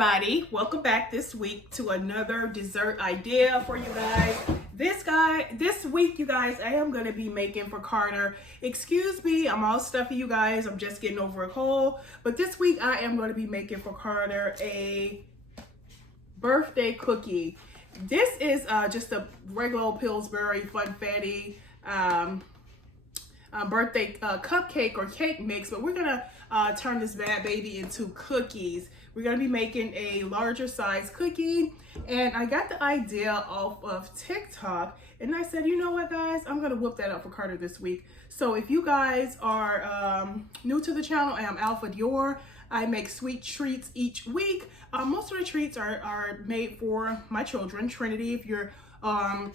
everybody, welcome back this week to another dessert idea for you guys. This week, you guys, I am going to be making for Carter. Excuse me, I'm all stuffy, you guys. I'm just getting over a cold. But this week, I am going to be making for Carter a birthday cookie. This is just a regular old Pillsbury Funfetti birthday cupcake or cake mix, but we're gonna turn this bad baby into cookies. We're gonna be making a larger size cookie, and I got the idea off of TikTok, and I said, you know what, guys, I'm gonna whip that up for Carter this week. So if you guys are new to the channel, I am AlphaDior. I make sweet treats each week. Most of the treats are made for my children, Trinity. If you're a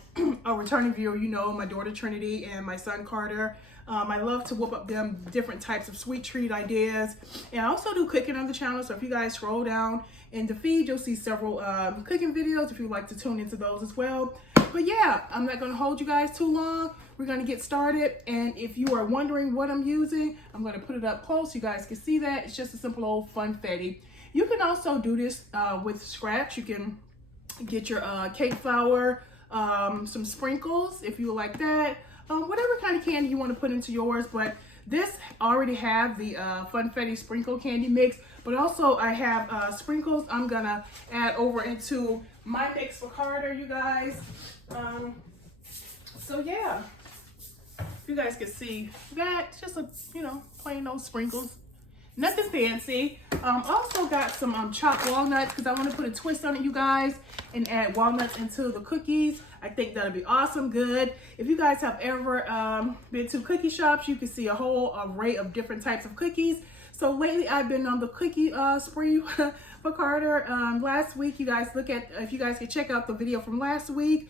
returning viewer, you know my daughter Trinity and my son Carter. I love to whip up them different types of sweet treat ideas, and I also do cooking on the channel. So if you guys scroll down in the feed, you'll see several cooking videos if you'd like to tune into those as well. But yeah, I'm not going to hold you guys too long. We're going to get started, and if you are wondering what I'm using, I'm going to put it up close so you guys can see that. It's just a simple old funfetti. You can also do this with scratch. You can get your cake flour, some sprinkles if you like that, whatever kind of candy you want to put into yours. But this already have the funfetti sprinkle candy mix, but also I have sprinkles I'm gonna add over into my mix for Carter, you guys. So yeah, if you guys can see that, it's just a, you know, plain old sprinkles, nothing fancy. Also got some chopped walnuts because I want to put a twist on it, you guys, and add walnuts into the cookies. I think that'll be awesome good. If you guys have ever been to cookie shops, you can see a whole array of different types of cookies. So lately I've been on the cookie spree for Carter. Last week, you guys if you guys can check out the video from last week,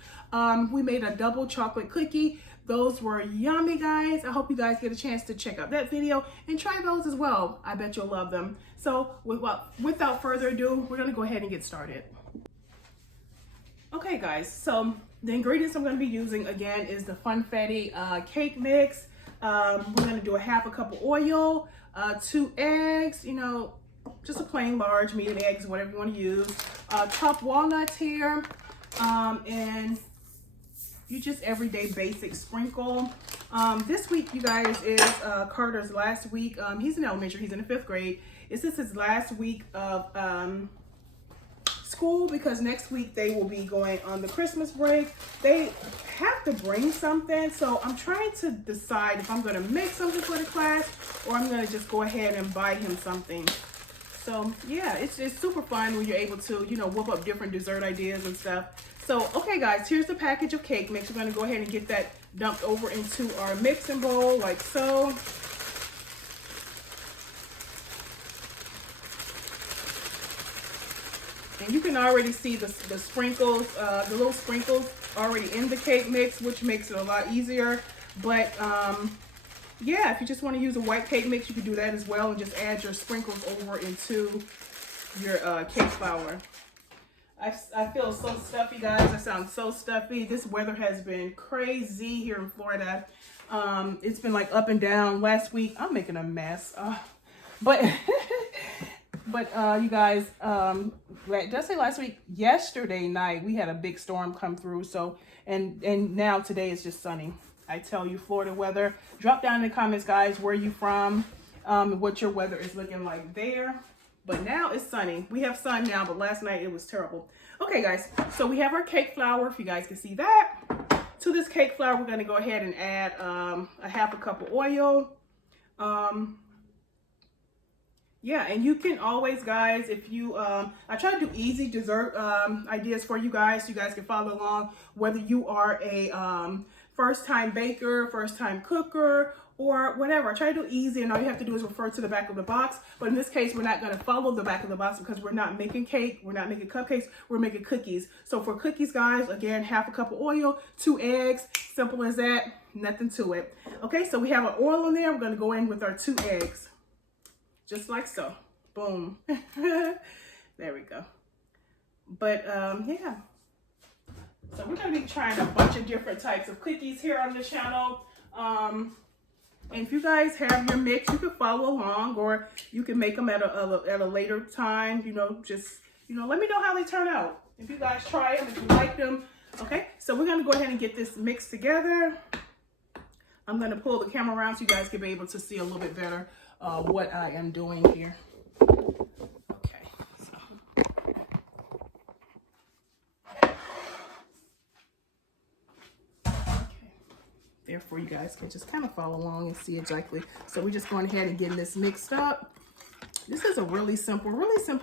we made a double chocolate cookie. Those were yummy, guys. I hope you guys get a chance to check out that video and try those as well. I bet you'll love them. So without further ado, we're gonna go ahead and get started. Okay, guys, so the ingredients I'm gonna be using again is the funfetti cake mix. We're gonna do a half a cup of oil, 2 eggs, you know, just a plain large medium eggs, whatever you want to use. Chopped walnuts here, and you just everyday basic sprinkle. This week, you guys, is Carter's last week. He's in elementary, he's in the 5th grade. It's just his last week of school, because next week they will be going on the Christmas break. They have to bring something, so I'm trying to decide if I'm going to make something for the class or I'm going to just go ahead and buy him something. So yeah, it's super fun when you're able to, you know, whip up different dessert ideas and stuff. So okay, guys, here's the package of cake mix. We're going to go ahead and get that dumped over into our mixing bowl like so. And you can already see the sprinkles, the little sprinkles already in the cake mix, which makes it a lot easier. But yeah, if you just want to use a white cake mix, you can do that as well and just add your sprinkles over into your cake flour. I feel so stuffy, guys. I sound so stuffy. This weather has been crazy here in Florida. It's been like up and down. Last week, I'm making a mess. But you guys, did I say last week? Yesterday night, we had a big storm come through. So, and now today is just sunny. I tell you, Florida weather. Drop down in the comments, guys, where you from, what your weather is looking like there. But now it's sunny. We have sun now, but last night it was terrible. Okay, guys, so we have our cake flour, if you guys can see that. To this cake flour, we're gonna go ahead and add a half a cup of oil. Yeah, and you can always, guys, if you, I try to do easy dessert ideas for you guys so you guys can follow along, whether you are a first-time baker, first-time cooker, or whatever. I try to do easy, and all you have to do is refer to the back of the box. But in this case, we're not going to follow the back of the box because we're not making cake, we're not making cupcakes, we're making cookies. So for cookies, guys, again, half a cup of oil, 2 eggs, simple as that, nothing to it. Okay, so we have our oil in there. We're going to go in with our 2 eggs. Just like so. Boom. There we go. But yeah. So we're going to be trying a bunch of different types of cookies here on the channel. And if you guys have your mix, you can follow along, or you can make them at a later time, you know, just you know, let me know how they turn out. If you guys try them, if you like them. Okay, so we're gonna go ahead and get this mixed together. I'm gonna pull the camera around so you guys can be able to see a little bit better what I am doing here. Okay, so. Therefore, you guys can just kind of follow along and see exactly. So we're just going ahead and getting this mixed up. This is a really simple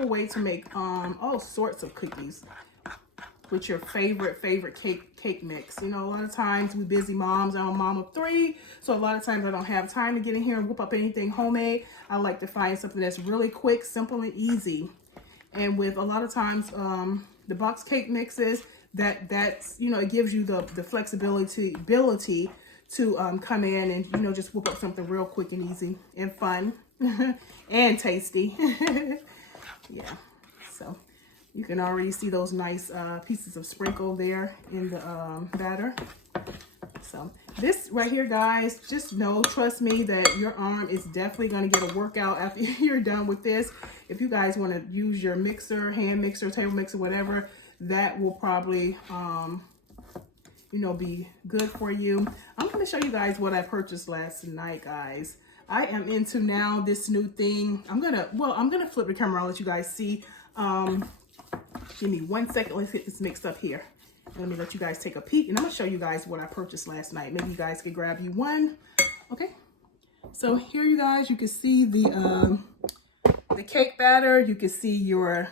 way to make all sorts of cookies with your favorite cake mix. You know, a lot of times we busy moms. I'm a mom of 3, so a lot of times I don't have time to get in here and whip up anything homemade. I like to find something that's really quick, simple, and easy. And with a lot of times the box cake mixes, that's you know, it gives you the flexibility to come in and, you know, just whip up something real quick and easy and fun and tasty. Yeah, so you can already see those nice pieces of sprinkle there in the batter. So this right here, guys, just know, trust me, that your arm is definitely going to get a workout after you're done with this. If you guys want to use your mixer, hand mixer, table mixer, whatever, that will probably you know, be good for you. I'm going to show you guys what I purchased last night, guys. I am into now this new thing. I'm gonna flip the camera. I'll let you guys see. Give me 1 second. Let's get this mixed up here. Let me let you guys take a peek, and I'm gonna show you guys what I purchased last night. Maybe you guys could grab you one. Okay. So here, you guys, you can see the cake batter. You can see your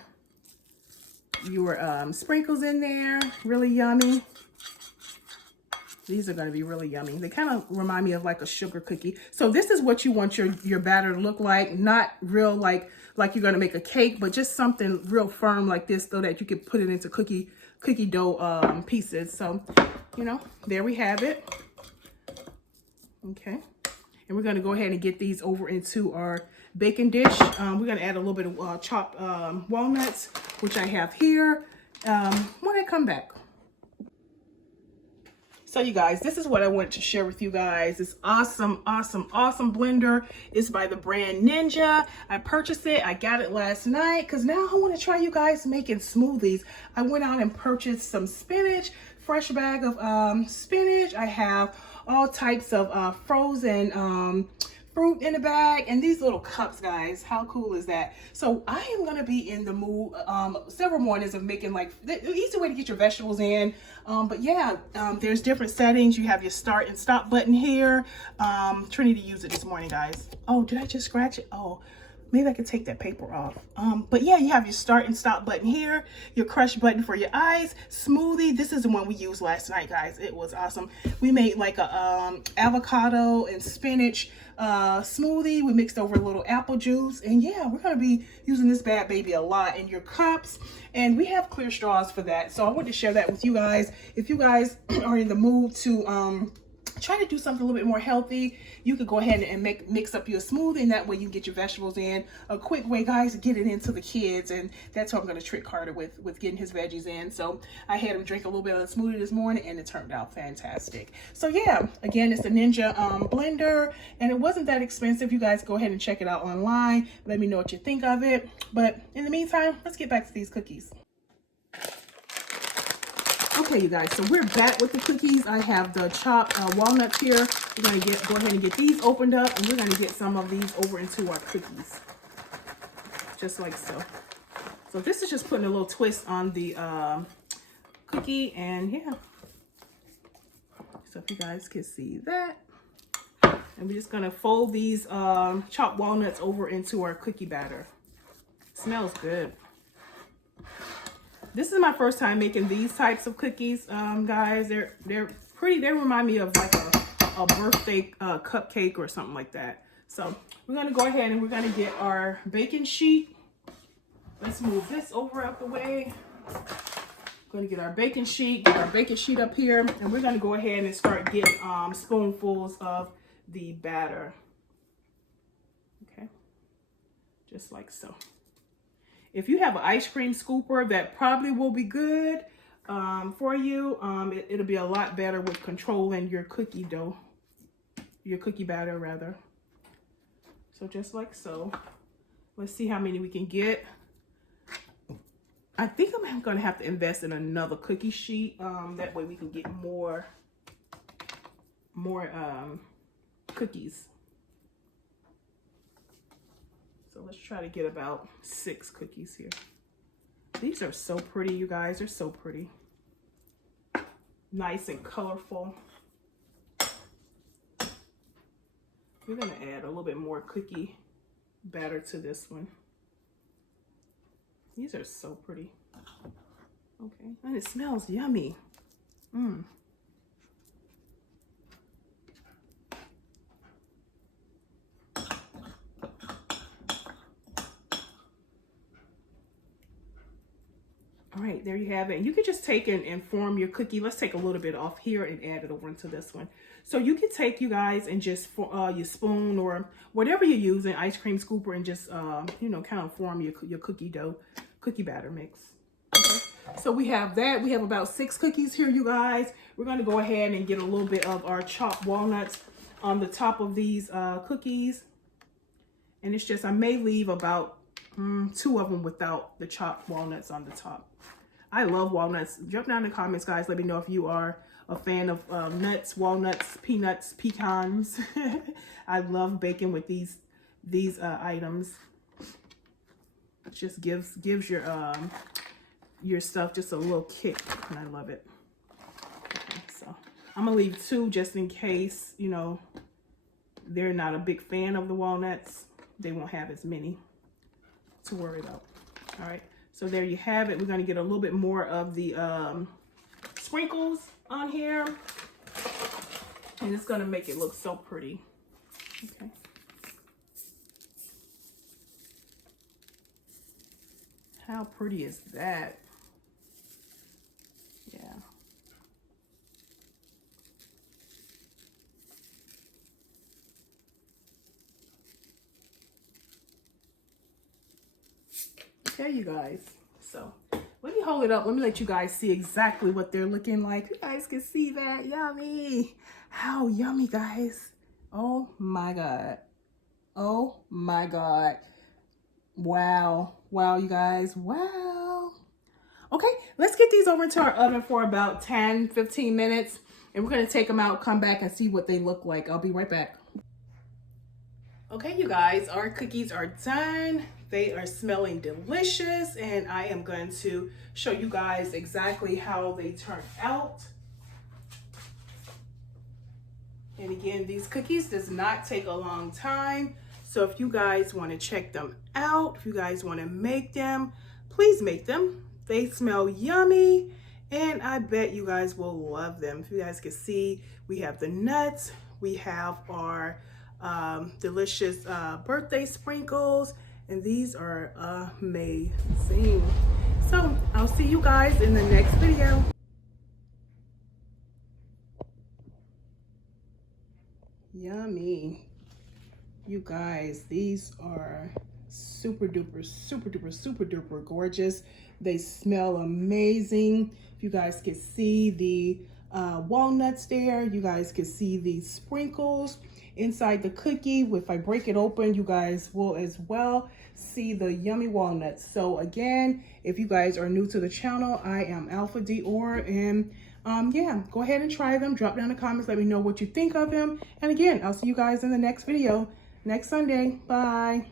sprinkles in there. Really yummy. These are going to be really yummy. They kind of remind me of like a sugar cookie. So this is what you want your batter to look like. Not real like you're going to make a cake, but just something real firm like this, so that you can put it into cookie dough pieces. So, you know, there we have it. Okay. And we're going to go ahead and get these over into our baking dish. We're going to add a little bit of chopped walnuts, which I have here. When I come back. So you guys, this is what I wanted to share with you guys. This awesome blender is by the brand Ninja. I purchased it. I got it last night because now I want to try you guys making smoothies. I went out and purchased some spinach, fresh bag of spinach. I have all types of frozen fruit in the bag, and these little cups, guys. How cool is that? So I am going to be in the mood several mornings of making like the easy way to get your vegetables in. But yeah, there's different settings. You have your start and stop button here. Trinity used it this morning, guys. Oh, did I just scratch it? Oh, maybe I could take that paper off. But yeah, you have your start and stop button here, your crush button for your eyes, smoothie. This is the one we used last night, guys. It was awesome. We made like a avocado and spinach smoothie. We mixed over a little apple juice, and yeah, we're gonna be using this bad baby a lot in your cups, and we have clear straws for that. So I wanted to share that with you guys. If you guys are in the mood to try to do something a little bit more healthy, you could go ahead and mix up your smoothie, and that way you can get your vegetables in. A quick way, guys, to get it into the kids, and that's how I'm going to trick Carter with getting his veggies in. So I had him drink a little bit of the smoothie this morning, and it turned out fantastic. So yeah, again, it's the Ninja blender, and it wasn't that expensive. You guys go ahead and check it out online. Let me know what you think of it. But in the meantime, let's get back to these cookies. Okay, you guys, so we're back with the cookies. I have the chopped walnuts here. We're going to go ahead and get these opened up, and we're going to get some of these over into our cookies. Just like so. So this is just putting a little twist on the cookie, and yeah. So if you guys can see that. And we're just going to fold these chopped walnuts over into our cookie batter. Smells good. This is my first time making these types of cookies, guys. They're pretty. They remind me of like a birthday cupcake or something like that. So we're gonna go ahead and we're gonna get our baking sheet. Let's move this over out the way. Going to get our baking sheet up here, and we're gonna go ahead and start getting spoonfuls of the batter. Okay, just like so. If you have an ice cream scooper, that probably will be good for you. It'll be a lot better with controlling your cookie dough, your cookie batter rather. So just like so. Let's see how many we can get. I think I'm gonna have to invest in another cookie sheet. That way we can get more cookies. So let's try to get about 6 cookies here. These are so pretty, you guys. They're so pretty. Nice and colorful. We're gonna add a little bit more cookie batter to this one. These are so pretty. Okay, and it smells yummy. Mmm. All right, there you have it. And you can just take and form your cookie. Let's take a little bit off here and add it over into this one. So you can take, you guys, and just your spoon or whatever you're using, ice cream scooper, and just, you know, kind of form your cookie dough, cookie batter mix. Okay. So we have that. We have about 6 cookies here, you guys. We're going to go ahead and get a little bit of our chopped walnuts on the top of these cookies. And it's just, I may leave about 2 of them without the chopped walnuts on the top. I love walnuts. Drop down in the comments, guys. Let me know if you are a fan of nuts, walnuts, peanuts, pecans. I love baking with these items. It just gives your stuff just a little kick, and I love it. Okay, so I'm gonna leave 2 just in case, you know, they're not a big fan of the walnuts. They won't have as many to worry about. All right, so there you have it. We're going to get a little bit more of the sprinkles on here, and it's going to make it look so pretty. Okay, how pretty is that? Yeah. Okay, you guys, so let me hold it up. Let me let you guys see exactly what they're looking like. You guys can see that. Yummy. How yummy, guys. Oh my God. Oh my God. Wow. Wow, you guys. Wow. Okay, let's get these over into our oven for about 10-15 minutes, and we're going to take them out, come back, and see what they look like. I'll be right back. Okay, you guys, our cookies are done. They are smelling delicious, and I am going to show you guys exactly how they turn out. And again, these cookies does not take a long time. So if you guys want to check them out, if you guys want to make them, please make them. They smell yummy, and I bet you guys will love them. If you guys can see, we have the nuts, we have our delicious birthday sprinkles, and these are amazing. So I'll see you guys in the next video. Yummy. You guys, these are super duper gorgeous. They smell amazing. If you guys can see the walnuts there, you guys can see the sprinkles inside the cookie. If I break it open, you guys will as well see the yummy walnuts. So again, if you guys are new to the channel, I am AlphaDior, and yeah, go ahead and try them. Drop down in the comments, let me know what you think of them. And again, I'll see you guys in the next video next Sunday. Bye.